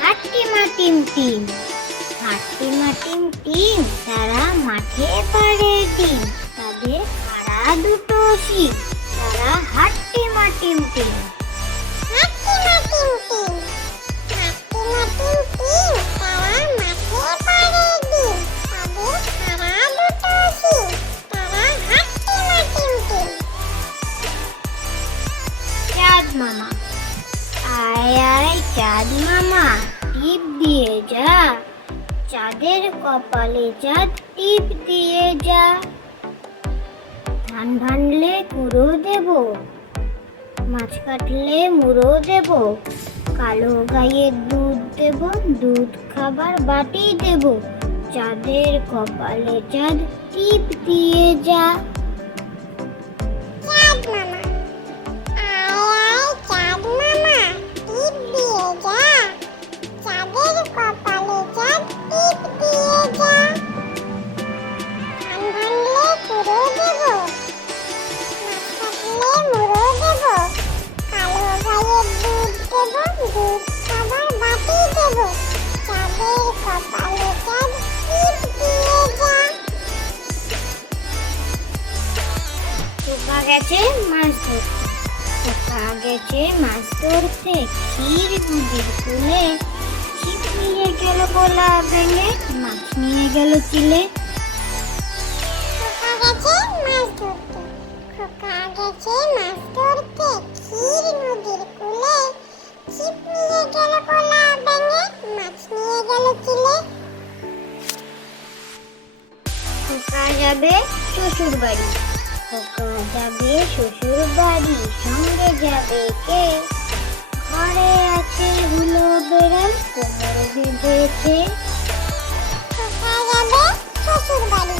হাট্টিমা টিম টিম, হাট্টিমা টিম টিম, তারা মাঠে পাড়ে ডিম, তাদের খাড়া দুটো শিং, তারা হাট্টিমা টিম টিম। হাট্টিমা টিম টিম, হাট্টিমা টিম টিম, তারা মাঠে পাড়ে ডিম, তাদের খাড়া দুটো শিং, তারা হাট্টিমা টিম টিম। চাঁদ মামা, আয় আয় চাঁদ মামা, টিপ দিয়ে যা, চাঁদের কপালে চাঁদ টিপ দিয়ে যা। ধান ভানলে কুড়ো দেব, মাছ কাটলে মুড়ো দেব, কালো গাইয়ের দুধ দেব, দুধ খাবার বাটি দেব, চাঁদের কপালে চাঁদ টিপ দিয়ে যা। চাঁদ মামা, আয় আয় চাঁদ মামা, টিপ দিয়ে যা, চাঁদের কপালে চাঁদ টিপ দিয়ে যা। ধান ভানলে কুড়ো দেব, মাছ কাটলে মুড়ো দেব, কালো গাইয়ের দুধ দেব, দুধ খাবার বাটি দেব, চাঁদের কপালে চাঁদ টিপ দিয়ে যা। খোকা গেছে মাছ ধরতে, খোকা গেছে মাছ ধরতে, ক্ষীর নদীর কূলে, ছিপ নিয়ে গেল গোলা ভেঙে, মাছ নিয়ে গেল চিলে। খোকা গেছে মাছ ধরতে, খোকা গেছে মাছ ধরতে, ক্ষীর নদীর কূলে, ছিপ নিয়ে গেল গোলা ভেঙে, মাছ নিয়ে গেল চিলে। খোকা যাবে শ্বশুর বাড়ি, খোকা যাবে শ্বশুর বাড়ি, সঙ্গে যাবে কে? ঘরে আছে হুলো বেড়াল, কোমর বেঁধেছে। খোকা যাবে শ্বশুর বাড়ি,